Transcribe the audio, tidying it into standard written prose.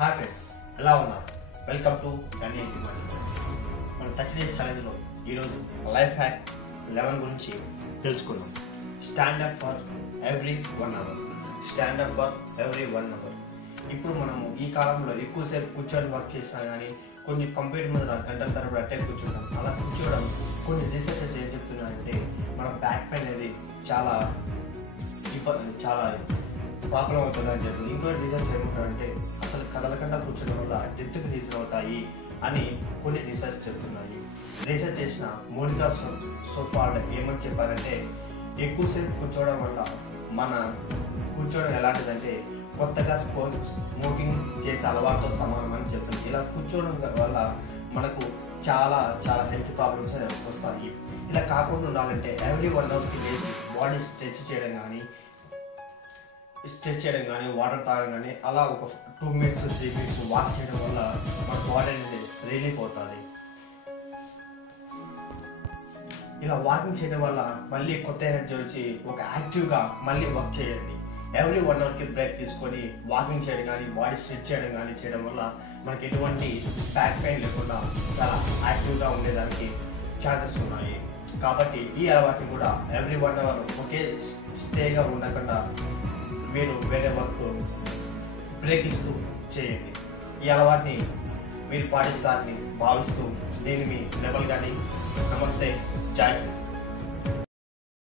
Hi friends, ఎలా ఉన్నారు? Welcome to gunny demand. మన 30 డేస్ ఛాలెంజ్లో ఈరోజు లైఫ్ హ్యాక్ 11 గురించి తెలుసుకుందాం. Stand up for every 1 hour. Stand up for every 1 hour. ఇప్పుడు మనము ఈ కాలంలో ఎక్కువసేపు కూర్చొని వర్క్ చేసినా కానీ కొన్ని కంప్యూటర్ మీద గంటల తరబడి అట్టే కూర్చుంటాం. అలా కూర్చోవడం కొన్ని రీసెర్చెస్ ఏం చెప్తున్నాయంటే మన బ్యాక్ పెయిన్ అనేది చాలా ప్రాబ్లం అవుతుంది అని చెప్పి. ఇంకోటి రీసెర్చ్ ఏమంటారంటే అసలు కదలకుండా కూర్చోడం వల్ల డెత్కి రీజన్ అవుతాయి అని కొన్ని రీసెర్చ్ చెప్తున్నాయి. రీసెర్చ్ చేసిన మోనికా సోపార్డ్ ఏమని చెప్పారంటే ఎక్కువసేపు కూర్చోవడం వల్ల మన కూర్చోవడం ఎలాంటిదంటే కొత్తగా స్మోకింగ్ చేసే అలవాటుతో సమానం అని చెప్తుంది. ఇలా కూర్చోవడం వల్ల మనకు చాలా హెల్త్ ప్రాబ్లమ్స్ వస్తాయి. ఇలా కాకుండా ఉండాలంటే ఎవ్రీ 1 అవర్కి లేచి బాడీ స్ట్రెచ్ చేయడం కానీ వాటర్ తాగడం కానీ అలా ఒక 2 minutes 3 minutes వాక్ చేయడం వల్ల మన బాడీ అనేది రిలీఫ్ అవుతుంది. ఇలా వాకింగ్ చేయడం వల్ల మళ్ళీ కొత్త ఎనర్జీ వచ్చి ఒక యాక్టివ్గా మళ్ళీ వర్క్ చేయండి. ఎవ్రీ 1 అవర్కి బ్రేక్ తీసుకొని వాకింగ్ చేయడం కానీ బాడీ స్ట్రెచ్ చేయడం కానీ చేయడం వల్ల మనకి ఎటువంటి బ్యాక్ పెయిన్ లేకుండా చాలా యాక్టివ్గా ఉండేదానికి ఛాన్సెస్ ఉన్నాయి. కాబట్టి ఈ అలవాటుని కూడా ఎవ్రీ 1 అవర్ ఒకే స్టేగా ఉండకుండా మీరు వేరే వర్క్ బ్రేక్ ఇస్తూ చేయండి. ఈ అలవాటుని మీరు పాటిస్తారని భావిస్తూ నేను మీ లెవెల్ కానీ నమస్తే, జై హింద్.